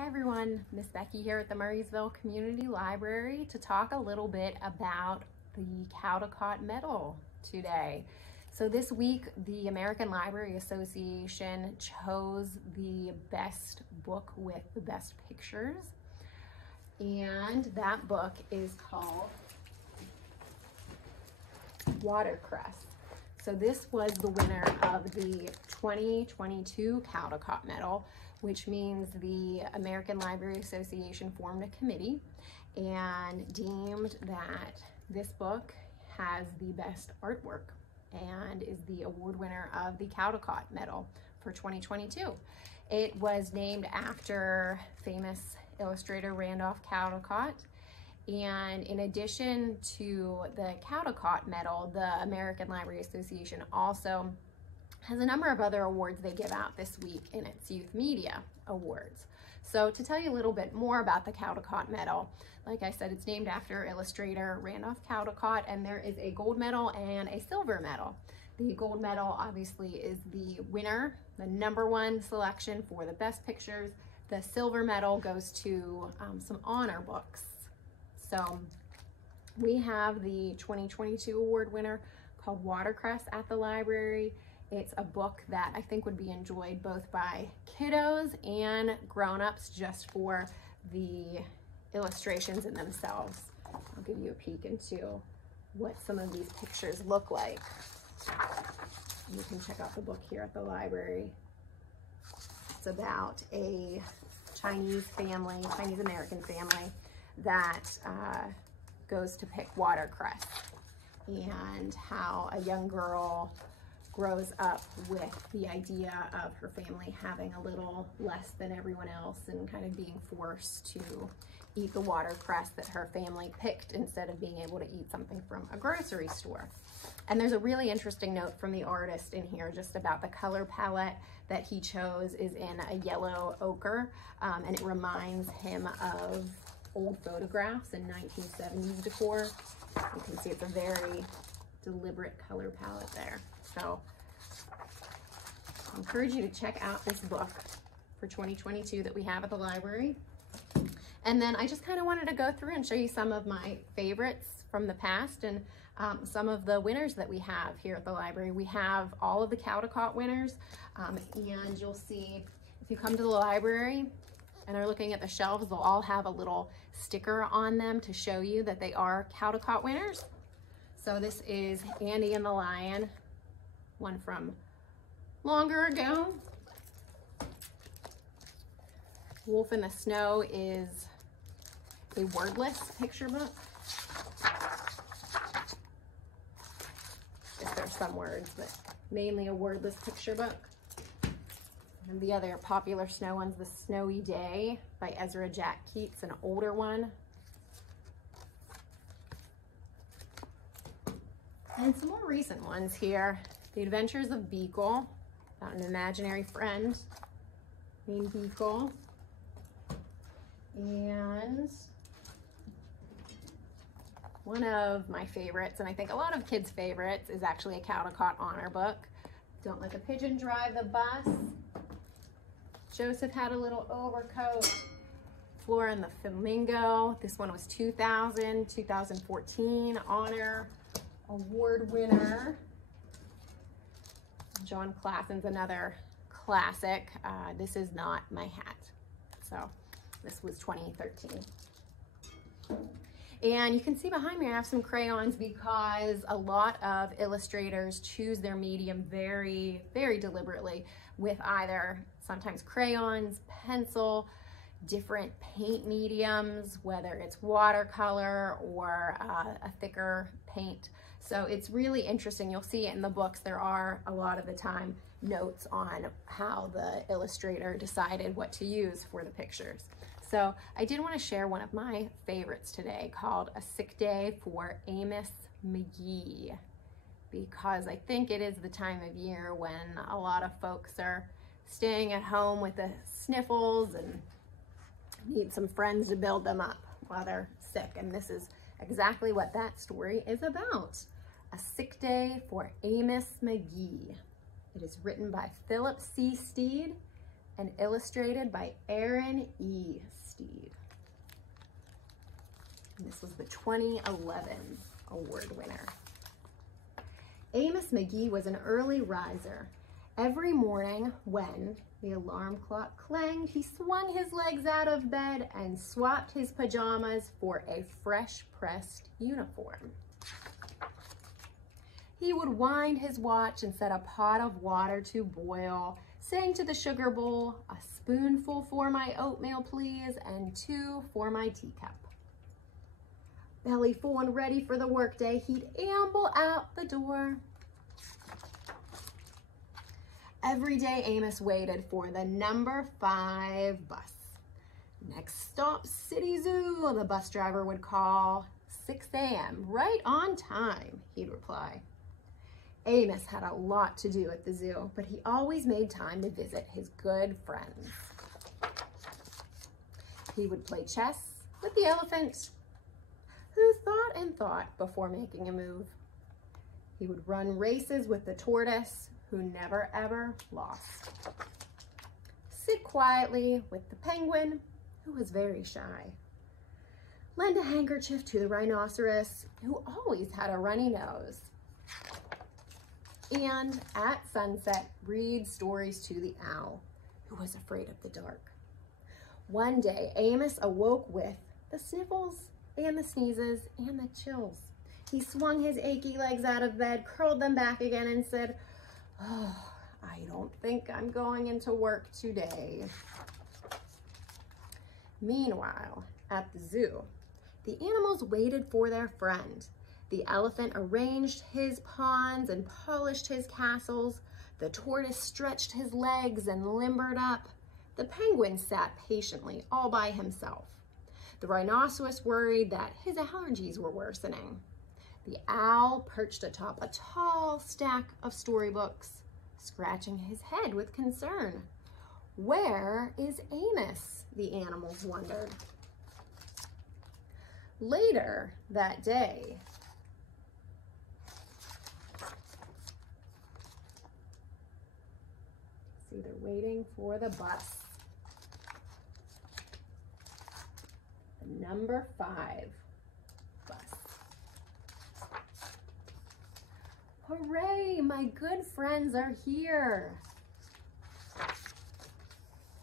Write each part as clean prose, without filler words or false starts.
Hi everyone, Miss Becky here at the Murraysville Community Library to talk a little bit about the Caldecott Medal today. So this week, the American Library Association chose the best book with the best pictures, and that book is called Watercress. So this was the winner of the 2022 Caldecott Medal, which means the American Library Association formed a committee and deemed that this book has the best artwork and is the award winner of the Caldecott Medal for 2022. It was named after famous illustrator Randolph Caldecott. And in addition to the Caldecott Medal, the American Library Association also has a number of other awards they give out this week in its Youth Media Awards. So to tell you a little bit more about the Caldecott Medal, like I said, it's named after illustrator Randolph Caldecott, and there is a gold medal and a silver medal. The gold medal obviously is the winner, the #1 selection for the best pictures. The silver medal goes to some honor books. So we have the 2022 award winner called Watercress at the library. It's a book that I think would be enjoyed both by kiddos and grown-ups just for the illustrations in themselves. I'll give you a peek into what some of these pictures look like. You can check out the book here at the library. It's about a Chinese family, Chinese-American family that goes to pick watercress, and how a young girl grows up with the idea of her family having a little less than everyone else and kind of being forced to eat the watercress that her family picked instead of being able to eat something from a grocery store. And there's a really interesting note from the artist in here just about the color palette that he chose is in a yellow ochre, and it reminds him of old photographs in 1970s decor. You can see it's a very deliberate color palette there. So I encourage you to check out this book for 2022 that we have at the library. And then I just kind of wanted to go through and show you some of my favorites from the past and some of the winners that we have here at the library. We have all of the Caldecott winners, and you'll see if you come to the library and are looking at the shelves, they'll all have a little sticker on them to show you that they are Caldecott winners. So this is Andy and the Lion, one from longer ago. Wolf in the Snow is a wordless picture book. I guess there's some words, but mainly a wordless picture book. And the other popular snow one's The Snowy Day by Ezra Jack Keats, an older one. And some more recent ones here. The Adventures of Beagle, about an imaginary friend named Beagle. And one of my favorites, and I think a lot of kids' favorites, is actually a Caldecott honor book, Don't Let the Pigeon Drive the Bus. Joseph Had a Little Overcoat, Flora and the Flamingo. This one was 2014 honor award winner. John Klassen's another classic. This Is Not My Hat. So this was 2013. And you can see behind me I have some crayons because a lot of illustrators choose their medium very, very deliberately with either sometimes crayons, pencil, different paint mediums, whether it's watercolor or a thicker paint. So it's really interesting. You'll see it in the books. There are a lot of the time notes on how the illustrator decided what to use for the pictures. So I did want to share one of my favorites today called A Sick Day for Amos McGee, because I think it is the time of year when a lot of folks are staying at home with the sniffles and need some friends to build them up while they're sick. And this is exactly what that story is about. A Sick Day for Amos McGee. It is written by Philip Stead and illustrated by Erin Stead. And this was the 2011 award winner. Amos McGee was an early riser. Every morning when the alarm clock clanged, he swung his legs out of bed and swapped his pajamas for a fresh pressed uniform. He would wind his watch and set a pot of water to boil, saying to the sugar bowl, "A spoonful for my oatmeal, please, and 2 for my teacup." Belly full and ready for the workday, he'd amble out the door. Every day, Amos waited for the number 5 bus. "Next stop, City Zoo," the bus driver would call. 6 a.m., right on time, he'd reply. Amos had a lot to do at the zoo, but he always made time to visit his good friends. He would play chess with the elephant, who thought and thought before making a move. He would run races with the tortoise, who never ever lost. Sit quietly with the penguin, who was very shy. Lend a handkerchief to the rhinoceros, who always had a runny nose. And at sunset, read stories to the owl, who was afraid of the dark. One day, Amos awoke with the sniffles and the sneezes and the chills. He swung his achy legs out of bed, curled them back again, and said, "Oh, I don't think I'm going into work today." Meanwhile, at the zoo, the animals waited for their friend. The elephant arranged his ponds and polished his castles. The tortoise stretched his legs and limbered up. The penguin sat patiently all by himself. The rhinoceros worried that his allergies were worsening. The owl perched atop a tall stack of storybooks, scratching his head with concern. Where is Amos? The animals wondered. Later that day, see, they're waiting for the bus. The number 5 bus. Hooray, my good friends are here.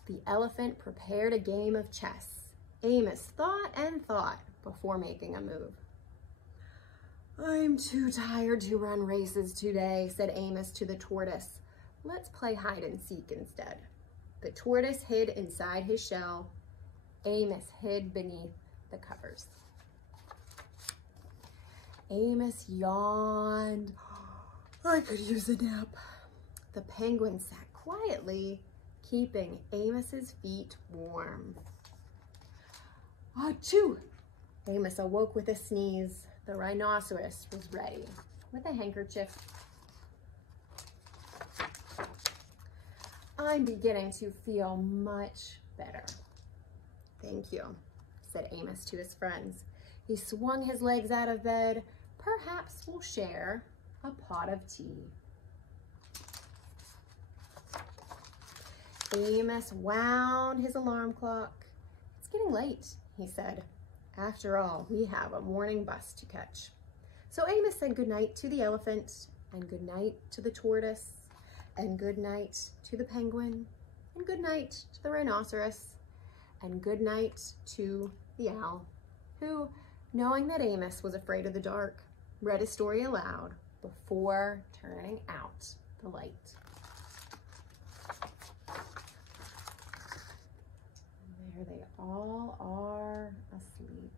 The elephant prepared a game of chess. Amos thought and thought before making a move. "I'm too tired to run races today," said Amos to the tortoise. "Let's play hide and seek instead." The tortoise hid inside his shell. Amos hid beneath the covers. Amos yawned. "I could use a nap." The penguin sat quietly, keeping Amos's feet warm. Achoo! Amos awoke with a sneeze. The rhinoceros was ready with a handkerchief. "I'm beginning to feel much better." "Thank you," said Amos to his friends. He swung his legs out of bed. "Perhaps we'll share a pot of tea." Amos wound his alarm clock. "It's getting late," he said. "After all, we have a morning bus to catch." So Amos said goodnight to the elephant, and goodnight to the tortoise, and goodnight to the penguin, and goodnight to the rhinoceros, and goodnight to the owl, who, knowing that Amos was afraid of the dark, read his story aloud before turning out the light. There they all are asleep.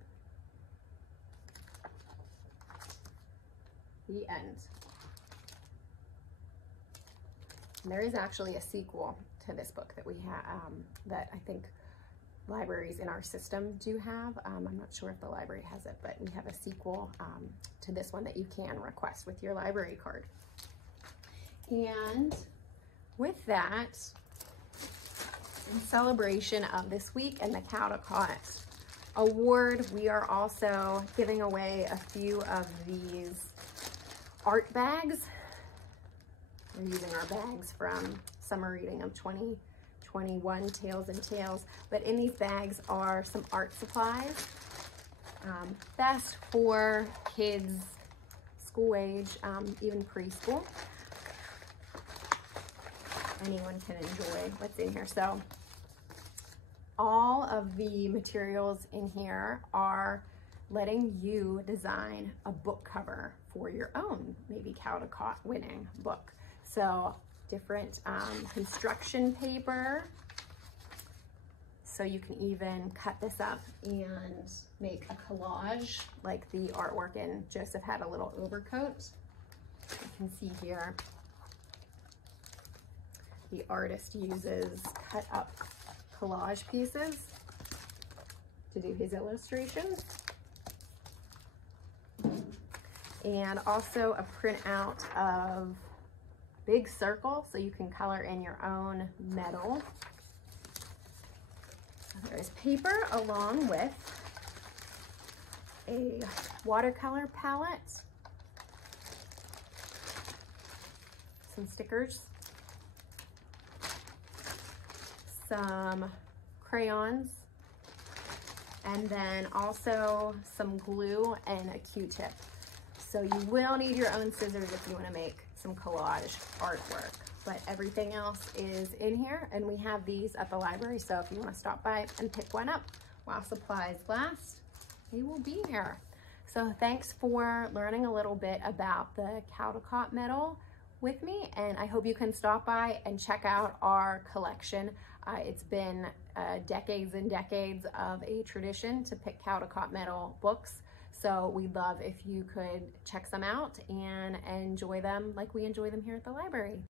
The end. And there is actually a sequel to this book that we have, that I think libraries in our system do have. I'm not sure if the library has it, but we have a sequel to this one that you can request with your library card. And with that, in celebration of this week and the Caldecott Award, we are also giving away a few of these art bags. We're using our bags from summer reading of 2020 21 Tales and Tales. But in these bags are some art supplies. Best for kids school age, even preschool. Anyone can enjoy what's in here. So all of the materials in here are letting you design a book cover for your own, maybe Caldecott winning book. So different construction paper. So you can even cut this up and make a collage like the artwork in Joseph Had a Little Overcoat. You can see here the artist uses cut up collage pieces to do his illustrations. And also a printout of big circle so you can color in your own medal. There's paper along with a watercolor palette, some stickers, some crayons, and then also some glue and a Q-tip. So you will need your own scissors if you want to make some collage artwork, but everything else is in here, and we have these at the library, so if you want to stop by and pick one up while supplies last, they will be here. So thanks for learning a little bit about the Caldecott Medal with me, and I hope you can stop by and check out our collection. It's been decades and decades of a tradition to pick Caldecott Medal books, so we'd love if you could check some out and enjoy them like we enjoy them here at the library.